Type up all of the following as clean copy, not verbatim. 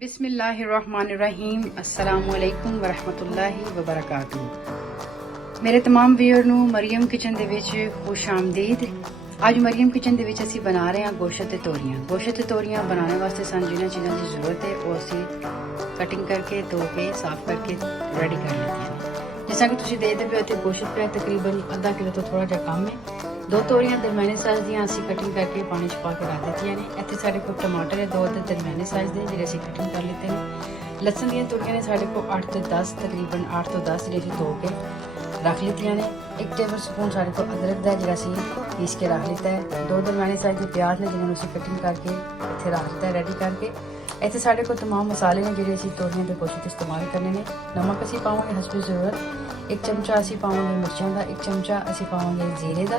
बिस्मिल्लाहिर्रहमानिर्रहीम अस्सलामुअलैकुम वरहमतुल्लाहि वबरकातुहू। मेरे तमाम व्यूअर ਨੂੰ ਮਰੀਮ ਕਿਚਨ ਦੇ ਵਿੱਚ ਖੁਸ਼ ਆਮਦੀਦ। ਅੱਜ ਮਰੀਮ ਕਿਚਨ ਦੇ ਵਿੱਚ ਅਸੀਂ ਬਣਾ ਰਹੇ ਹਾਂ ਗੋਸ਼ਤ ਤੇ ਤੋਰੀਆਂ। ਗੋਸ਼ਤ ਤੇ ਤੋਰੀਆਂ ਬਣਾਉਣ ਵਾਸਤੇ ਸਾਨੂੰ ਜਿਨ੍ਹਾਂ ਚੀਜ਼ਾਂ ਦੀ ਜ਼ਰੂਰਤ ਹੈ ਉਹ ਅਸੀਂ ਕਟਿੰਗ ਕਰਕੇ ਧੋ ਕੇ ਸਾਫ਼ ਕਰਕੇ ਰੈਡੀ ਕਰ ਲੈਂਦੇ ਹਾਂ। ਜਿਵੇਂ ਕਿ ਤੁਸੀਂ ਦੇਖਦੇ ਪਏ ਇੱਥੇ ਗੋਸ਼ਤ ਪਿਆ ਤਕਰੀਬਨ ਅੱਧਾ ਕਿਲੋ ਤੋਂ ਥੋੜਾ ਜਿਹਾ ਕਮ ਹੈ। ਦੋ ਤੋਰੀਆਂ ਦਰਮਿਆਨੇ ਸਾਈਜ਼ ਦੀਆਂ ਅਸੀਂ ਕਟਿੰਗ ਕਰਕੇ ਪਾਣੀ 'ਚ ਪਾ ਕੇ ਰੱਖ ਦਿੱਤੀਆਂ ਨੇ। ਇੱਥੇ ਸਾਡੇ ਕੋਲ ਟਮਾਟਰ ਹੈ ਦੋ ਤੇ ਦਰਮਿਆਨੇ ਸਾਈਜ਼ ਦੇ ਜਿਹੜੇ ਅਸੀਂ ਕਟਿੰਗ ਕਰ ਲਿੱਤੇ ਨੇ। ਲਸਣ ਦੀਆਂ ਤੁਰੀਆਂ ਨੇ ਸਾਡੇ ਕੋਲ 8 ਤੋਂ 10 ਤਕਰੀਬਨ 8 ਤੋਂ 10 ਜਿਹੜੇ ਅਸੀਂ ਧੋ ਕੇ ਰੱਖ ਲਿੱਤੀਆਂ ਨੇ। 1 ਟੇਬਲ ਸਪੂਨ ਸਾਡੇ ਕੋਲ ਅਦਰਕ ਦਾ ਜਿਹੜਾ ਅਸੀਂ ਪੀਸ ਕੇ ਰੱਖ ਲਿੱਤਾ ਹੈ। ਦੋ ਦਰਮਿਆਨੇ ਸਾਈਜ਼ ਦੇ ਪਿਆਜ਼ ਨੇ ਜਿਹਨਾਂ ਨੂੰ ਅਸੀਂ ਕਟਿੰਗ ਕਰਕੇ ਇੱਥੇ ਰੱਖ ਦਿੱਤਾ ਰੈਡੀ ਕਰਕੇ। ਇੱਥੇ ਸਾਡੇ ਕੋਲ तमाम ਮਸਾਲੇ ਨੇ ਜਿਹੜੇ ਅਸੀਂ ਤੋਰੀਆਂ ਦੇ ਗੋਸ਼ਤ ਇਸਤੇਮਾਲ ਕਰਨੇ ਨੇ। ਨਮਕ ਅਸੀਂ ਪਾਵਾਂਗੇ ਹਸਬੇ ਜ਼ਰੂਰਤ। 1 ਚਮਚਾ ਅਸੀਂ ਪਾਵਾਂਗੇ ਮਿਰਚਾਂ ਦਾ, 1 ਚਮਚਾ ਅਸੀਂ ਪਾਵਾਂਗੇ ਜ਼ੀਰੇ ਦਾ,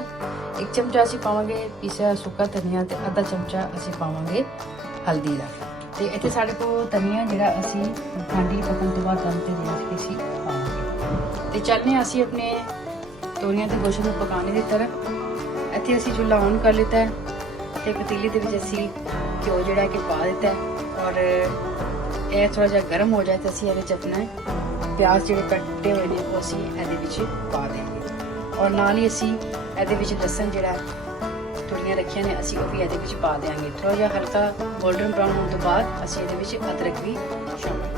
1 ਚਮਚਾ ਅਸੀਂ ਪਾਵਾਂਗੇ ਪੀਸਿਆ ਸੁੱਕਾ ਧਨੀਆ ਤੇ ਅੱਧਾ ਚਮਚਾ ਅਸੀਂ ਪਾਵਾਂਗੇ ਹਲਦੀ ਦਾ। ਤੇ ਇੱਥੇ ਸਾਡੇ ਕੋਲ ਧਨੀਆ ਜਿਹੜਾ ਅਸੀਂ ਹਾਂਡੀ ਪਕਣ ਤੋਂ ਬਾਅਦ ਦਮ ਤੇ ਜਿਹੜਾ ਅਸੀਂ ਪਾਵਾਂਗੇ। ਤੇ ਚੱਲਨੇ ਅਸੀਂ ਆਪਣੇ ਤੋਰੀਆਂ ਤੇ ਗੋਸ਼ਤ ਨੂੰ ਪਕਾਉਣੇ ਦੀ ਤਰਫ। ਇੱਥੇ ਅਸੀਂ ਚੁੱਲ੍ਹਾ ਔਨ ਕਰ ਲਿੱਤਾ ਹੈ ਤੇ ਪਤੀਲੇ ਦੇ ਵਿੱਚ ਅਸੀਂ ਘਿਓ ਜਿਹੜਾ ਕਿ ਪਾ ਦਿੱਤਾ ਹੈ ਔਰ ਇਹ ਥੋੜਾ ਜਿਹਾ ਗਰਮ ਹੋ ਜਾਏ ਤਾਂ ਅਸੀਂ ਇਹਦੇ ਚ ਆਪਣਾ ਪਿਆਜ਼ ਜਿਹੜੇ ਕੱਟੇ ਹੋਏ ਨੇ ਉਹ ਅਸੀਂ ਇਹਦੇ ਵਿੱਚ ਪਾ ਦੇਵਾਂਗੇ ਔਰ ਨਾਲ ਹੀ ਅਸੀਂ ਇਹਦੇ ਵਿੱਚ ਲਸਣ ਜਿਹੜਾ ਥੋੜੀਆਂ ਰੱਖੀਆਂ ਨੇ ਅਸੀਂ ਉਹ ਵੀ ਇਹਦੇ ਵਿੱਚ ਪਾ ਦੇਵਾਂਗੇ। ਥੋੜਾ ਜਿਹਾ ਹਲਕਾ ਗੋਲਡਨ ਬਰਾਊਨ ਹੋਣ ਤੋਂ ਬਾਅਦ ਅਸੀਂ ਇਹਦੇ ਵਿੱਚ ਅਦਰਕ ਵੀ ਸ਼ਾਮਿਲ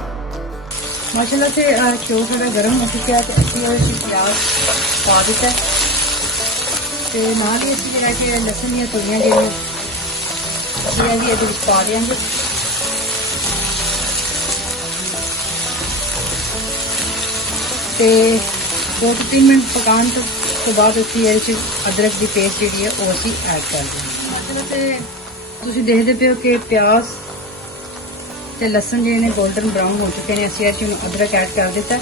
ਮਾਸ਼ਾਅੱਲਾ ਤੇ ਘਿਓ ਸਾਡਾ ਗਰਮ ਹੋ ਚੁੱਕਿਆ ਤੇ ਅਸੀਂ ਇਹਦੇ ਵਿੱਚ ਪਿਆਜ਼ ਪਾ ਦਿੱਤਾ ਤੇ ਨਾਲ ਹੀ ਅਸੀਂ ਜਿਹੜਾ ਕਿ ਲਸਣ ਦੀਆਂ ਤੁਰੀਆਂ ਜਿਹੜੀਆਂ ਅਸੀਂ ਇਹ ਵੀ ਇਹਦੇ ਵਿੱਚ ਪਾ ਦੇਵਾਂਗੇ। ਤੇ 2 ਤੋਂ 3 ਮਿੰਟ ਪਕਾਉਣ ਤੋਂ ਬਾਅਦ ਅਸੀਂ ਇਹਦੇ ਵਿੱਚ ਅਦਰਕ ਦੀ ਪੇਸਟ ਜਿਹੜੀ ਹੈ ਉਹ ਅਸੀਂ ਐਡ ਕਰ ਦਿੰਦੇ। ਤੇ ਤੁਸੀਂ ਦੇਖਦੇ ਪਏ ਹੋ ਕਿ ਪਿਆਜ਼ ਤੇ ਲਸਣ ਜਿਹੜੇ ਨੇ 골ਡਨ ਬਰਾਊਨ ਹੋ ਚੁੱਕੇ ਨੇ। ਅਸੀਂ ਇਹਦੇ ਵਿੱਚ ਅਦਰਕ ਐਡ ਕਰ ਦਿੱਤਾ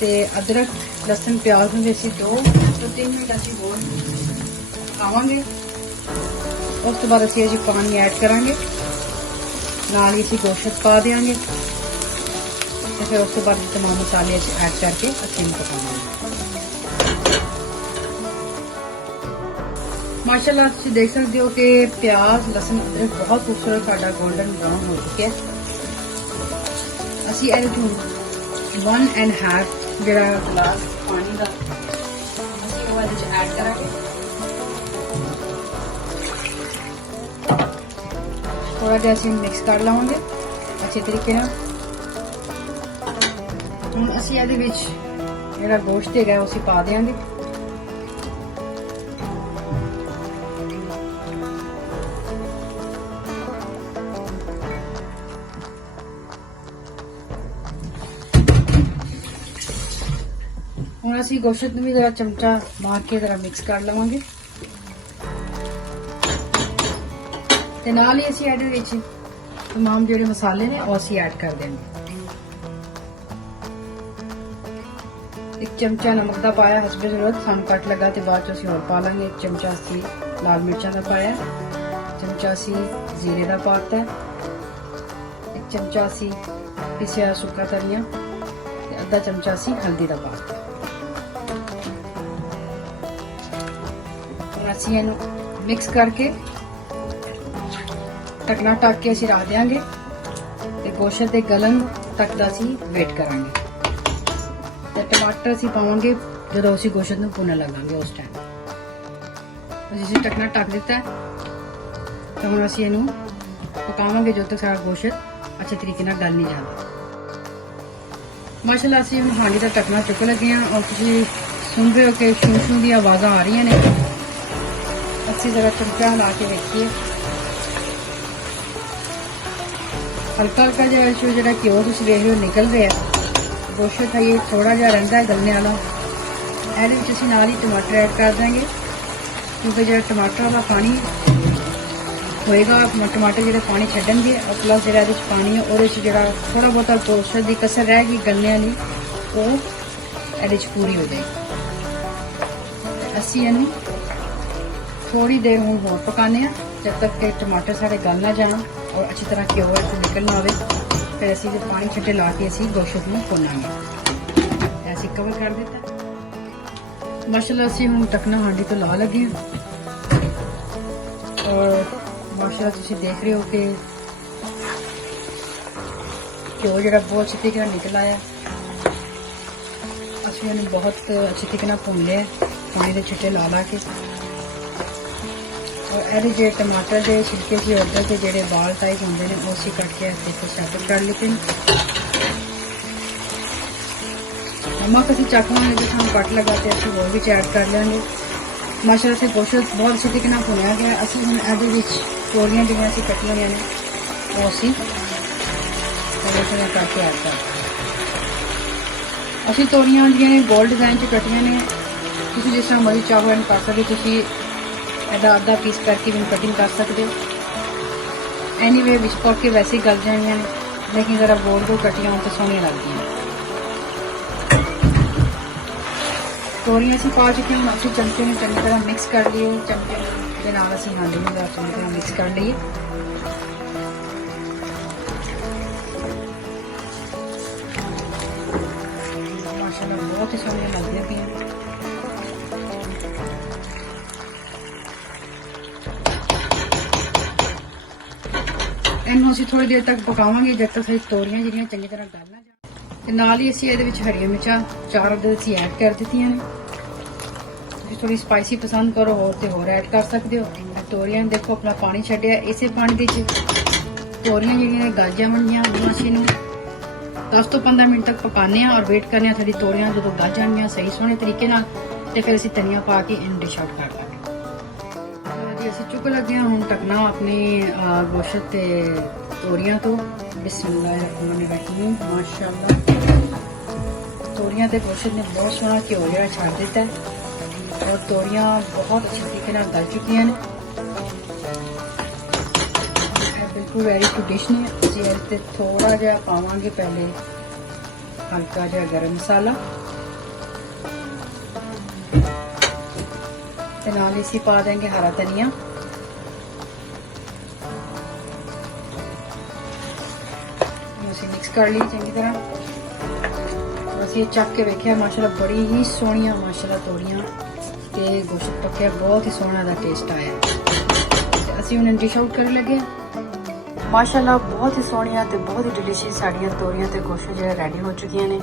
ਤੇ ਅਦਰਕ ਲਸਣ ਪਿਆਜ਼ ਨੂੰ ਵੀ ਅਸੀਂ 2 ਤੋਂ 3 ਮਿੰਟ ਅਸੀਂ ਹੋਰ ਪਕਾਵਾਂਗੇ। ਉਸ ਤੋਂ ਬਾਅਦ ਅਸੀਂ ਇਹਦੇ ਵਿੱਚ ਪਾਣੀ ਐਡ ਕਰਾਂਗੇ, ਨਾਲ ਹੀ ਅਸੀਂ ਗੋਸ਼ਤ ਪਾ ਦੇਵਾਂਗੇ ਤੇ ਫਿਰ ਉਸ ਤੋਂ ਬਾਅਦ तमाम ਮਸਾਲੇ ਐਡ ਕਰਕੇ ਅਸੀਂ ਇਹਨੂੰ ਪਕਾਵਾਂਗੇ। ਮਾਸ਼ਾਅੱਲਾ ਤੁਸੀਂ ਦੇਖ ਸਕਦੇ ਹੋ ਕਿ ਪਿਆਜ਼ ਲਸਣ ਅਦਰਕ ਬਹੁਤ ਖੂਬਸੂਰਤ ਸਾਡਾ 골ਡਨ ਬਰਾਊਨ ਹੋ ਚੁੱਕਿਆ ਹੈ। ਅਸੀਂ ਇਹਦੇ ਵਿੱਚ 1.5 ਜਿਹੜਾ ਗਲਾਸ ਪਾਣੀ ਦਾ ਅਸੀਂ ਉਹ ਇਹਦੇ ਵਿੱਚ ਐਡ ਕਰਾਂਗੇ। ਥੋੜਾ ਜਿਹਾ ਅਸੀਂ ਮਿਕਸ ਕਰ ਲਵਾਂਗੇ ਅੱਛੇ ਤਰੀਕੇ ਨਾਲ। ਹੁਣ ਅਸੀਂ ਇਹਦੇ ਵਿੱਚ ਜਿਹੜਾ ਗੋਸ਼ਤ ਹੈਗਾ ਉਹ ਅਸੀਂ ਪਾ ਦੇਵਾਂਗੇ। ਹੁਣ ਅਸੀਂ ਗੋਸ਼ਤ ਨੂੰ ਵੀ ਜ਼ਰਾ ਚਮਚਾ ਮਾਰ ਕੇ ਜ਼ਰਾ ਮਿਕਸ ਕਰ ਲਵਾਂਗੇ ਤੇ ਨਾਲ ਹੀ ਅਸੀਂ ਇਹਦੇ ਵਿੱਚ तमाम ਜਿਹੜੇ ਮਸਾਲੇ ਨੇ ਉਹ ਅਸੀਂ ਐਡ ਕਰ ਦੇਵਾਂਗੇ। 1 ਚਮਚਾ ਨਮਕ ਦਾ ਪਾਇਆ ਹਸਬੇ ਜ਼ਰੂਰਤ, ਸਾਨੂੰ ਘੱਟ ਲੱਗਾ ਤੇ ਬਾਅਦ ਚ ਅਸੀਂ ਹੋਰ ਪਾ ਲਾਂਗੇ। 1 ਚਮਚਾ ਅਸੀਂ ਲਾਲ ਮਿਰਚਾਂ ਦਾ ਪਾਇਆ, ਚਮਚਾ ਅਸੀਂ ਜ਼ੀਰੇ ਦਾ ਪਾਤਾ, 1 ਚਮਚਾ ਅਸੀਂ ਪਿਸਿਆ ਸੁੱਕਾ ਧਨੀਆ ਤੇ ਅੱਧਾ ਚਮਚਾ ਅਸੀਂ ਹਲਦੀ ਦਾ ਪਾਤਾ। ਹੁਣ ਅਸੀਂ ਇਹਨੂੰ ਮਿਕਸ ਕਰਕੇ ਢੱਕਣਾ ਢੱਕ ਕੇ ਅਸੀਂ ਰੱਖ ਦਿਆਂਗੇ ਤੇ ਗੋਸ਼ਤ ਦੇ ਗਲਣ ਤੱਕ ਦਾ ਅਸੀਂ ਵੇਟ ਕਰਾਂਗੇ। ਤੇ ਟਮਾਟਰ ਅਸੀਂ ਪਾਵਾਂਗੇ ਜਦੋਂ ਅਸੀਂ ਗੋਸ਼ਤ ਨੂੰ ਭੁੰਨਣ ਲੱਗਾਂਗੇ ਉਸ ਟਾਈਮ। ਅਸੀਂ ਢੱਕਣਾ ਢੱਕ ਦਿੱਤਾ ਤਾਂ ਹੁਣ ਅਸੀਂ ਇਹਨੂੰ ਪਕਾਵਾਂਗੇ ਜਦੋਂ ਤੱਕ ਸਾਡਾ ਗੋਸ਼ਤ ਅੱਛੇ ਤਰੀਕੇ ਨਾਲ ਗਲ ਨਹੀਂ ਜਾਂਦਾ। ਮਾਸ਼ਾਅੱਲਾ ਅਸੀਂ ਹੁਣ ਹਾਂਡੀ ਦਾ ਢੱਕਣਾ ਚੁੱਕ ਲੱਗੇ ਹਾਂ ਔਰ ਤੁਸੀਂ ਸੁਣ ਰਹੇ ਹੋ ਕਿ ਸ਼ੂ ਦੀਆਂ ਆਵਾਜ਼ਾਂ ਆ ਰਹੀਆਂ ਨੇ। ਅਸੀਂ ਜ਼ਰਾ ਚਮਚਾ ਲਾ ਕੇ ਵੇਖੀਏ। ਹਲਕਾ ਹਲਕਾ ਜਿਹੜਾ ਘਿਓ ਤੁਸੀਂ ਵੇਖ ਰਹੇ ਹੋ ਨਿਕਲ ਰਿਹਾ। ਗੋਸ਼ਤ ਹੈ ਇਹ ਥੋੜਾ ਜਿਹਾ ਰਹਿੰਦਾ ਹੈ ਗਲਨੇ ਵਾਲਾ। ਇਹਦੇ ਵਿੱਚ ਅਸੀਂ ਨਾਲ ਹੀ ਟਮਾਟਰ ਐਡ ਕਰ ਦਾਂਗੇ ਕਿਉਂਕਿ ਜਿਹੜਾ ਟਮਾਟਰ ਦਾ ਪਾਣੀ ਹੋਏਗਾ ਟਮਾਟਰ ਜਿਹੜੇ ਪਾਣੀ ਛੱਡਣਗੇ ਔਰ ਪਲੱਸ ਜਿਹੜਾ ਇਹਦੇ ਵਿੱਚ ਪਾਣੀ ਹੈ ਉਹਦੇ ਵਿੱਚ ਜਿਹੜਾ ਥੋੜਾ ਬਹੁਤਾ ਗੋਸ਼ਤ ਦੀ ਕਸਰ ਰਹਿ ਗਈ ਗਲਨੇ ਵਾਲੀ ਉਹ ਇਹਦੇ ਵਿੱਚ ਪੂਰੀ ਹੋ ਜਾਏਗੀ। ਅਸੀਂ ਇਹਨੂੰ ਥੋੜੀ ਦੇਰ ਹੁਣ ਹੋਰ ਪਕਾਉਂਦੇ ਹਾਂ ਜਦ ਤੱਕ ਕਿ ਟਮਾਟਰ ਸਾਡੇ ਗਲ ਨਾ ਜਾਣ ਔਰ ਅੱਛੀ ਤਰ੍ਹਾਂ ਘਿਓ ਇੱਥੋਂ ਨਿਕਲ ਨਾ ਆਵੇ। ਫਿਰ ਅਸੀਂ ਜੇ ਪਾਣੀ ਛੱਡੇ ਲਾ ਕੇ ਅਸੀਂ ਗੋਸ਼ਤ ਨੂੰ ਭੁੰਨਾਂਗੇ। ਅਸੀਂ ਕਵਰ ਕਰ ਦਿੱਤਾ। ਮਾਸ਼ਾਅੱਲਾ ਅਸੀਂ ਹੁਣ ਢੱਕਣਾ ਹਾਂਡੀ ਤੋਂ ਲਾ ਲੱਗੇ ਹਾਂ ਔਰ ਮਾਸ਼ਾਅੱਲਾ ਤੁਸੀਂ ਦੇਖ ਰਹੇ ਹੋ ਕਿ घ्यो जो बहुत अच्छी तरीके निकल आया। असं उन्हें बहुत अच्छी तरीके भुन लिया पानी के छिट्टे ला ला के। और ये टमाटर के छिलके से उधर के जोड़े बाल टाइप होंगे ने वो असी कट के सैट कर लेते हैं। नमक असी चख लाँगे जो सूँ घट लगा तो असं वो भी ऐड कर लेंगे। माशाअल्लाह से गोश्त बहुत अच्छे तरीके भुनिया गया। असं हम ये तोरियां जो असी कटिया हुई ने वो असी करके ऐड कर असी तोरियां जो गोल डिजाइन च कटिया ने। तुम जिस तरह मर्जी चाहो इन कर सकते, तुम एदा अद्धा पीस करके भी कटिंग कर सकते हो। एनी वे विच पक के वैसे ही गल जानिया ने, लेकिन जरा गोल गोल कटिया हो तो सोहनिया लगदियां। तोरियां असीं पा चुके हैं। असीं चमचे में चंगी तरह मिक्स कर लिए। चमचे के नाल असीं हांडी में चंगी तरह मिक्स कर लिए। माशाअल्लाह बहुत ही सोहनियां लगदियां पियां। इन्हूं असीं थोड़ी देर तक पकावांगे जब तक साडी तोरियां जिहड़ियां चंगी तरह गल ना जाण। ते नाल ही असीं इहदे विच हरियां मिर्चां 4 अदद असीं ऐड कर दित्तियां ने। थोड़ी स्पाइसी पसंद करो होर ऐड कर सकते हो। तोरियां देखो अपना पानी छड्डिया। इसे पानी दे तोरियां जिहड़ियां गल जावणगियां। असीं 10 तो 15 मिनट तक पकाने और वेट करने थोड़ी तोरियां जो गल जाएंगियां सही सोहने तरीके नाल, ते फिर असीं धनिया पा के इन डिश आउट कर लांगे। जी असीं चुक लगे हुण ढकना अपनी गोश्त ते तोरियां तो। बिस्मिल्लाहिर्रहमानिर्रहीम। माशाअल्लाह तोरियां ते गोश्त ने बहुत सोहना घ्यो जिहड़ा छड्ड दित्ता है और तोरियां बहुत अच्छे तरीके गल चुकी हैं। बिल्कुल रेडी टू डिश ने। असीं थोड़ा जिहा पावांगे पहले हल्का जिहा गरम मसाला, ते नाल इसी पा देंगे हरा धनिया। असीं मिक्स कर ली चंगी तरह। असीं चख के वेख्या माशाअल्लाह बड़ी ही सोहणियां माशाअल्लाह तोरियां ते गोश्त पक्या बहुत ही सोहना दा टेस्ट आया। असीं हुण डिश आउट करन लगे। माशाअल्लाह बहुत ही सोहणियां ते बहुत ही डिलीशियस साड़ियां तोरियां ते गोश्त जो रेडी हो चुकियां ने।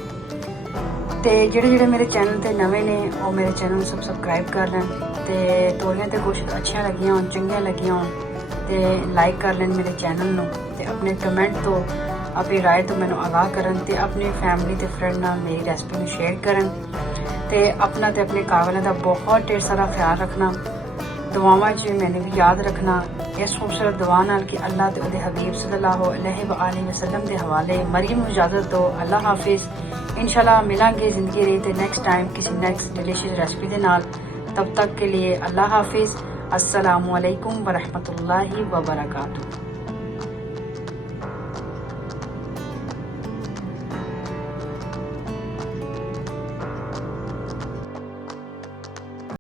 ते जेह्ड़े मेरे चैनल ते नवे ने वो मेरे चैनल नूं सबसक्राइब कर लैन ते तोरियां ते गोश्त अच्छियां लगियां होन चंगियां लगियां होन ते लाइक कर लैन मेरे चैनल नूं ते अपने कमेंट तो अपनी राय तो मैनूं आगाह करन ते अपनी फैमिली ते फ्रेंड नाल मेरी रेसिपी नूं शेयर करन ते अपना ते अपने घर वालों का बहुत ढेर सारा ख्याल रखना। दुआवां च मैंने भी याद रखना। इस खूबसूरत दुआ नाल कि अल्लाह ते उहदे हबीब सल्लल्लाहु अलैहि वसल्लम के हवाले मरियम नूं इजाजत दो। अल्लाह हाफिज। इंशाल्लाह मिलांगे जिंदगी रही ते नेक्स्ट टाइम किसी नेक्स्ट डिलीशियस रेसिपी के नाल। तब तक के लिए अल्लाह हाफिज। अस्सलामु अलैकुम व रहमतुल्लाहि व बरकातुहू।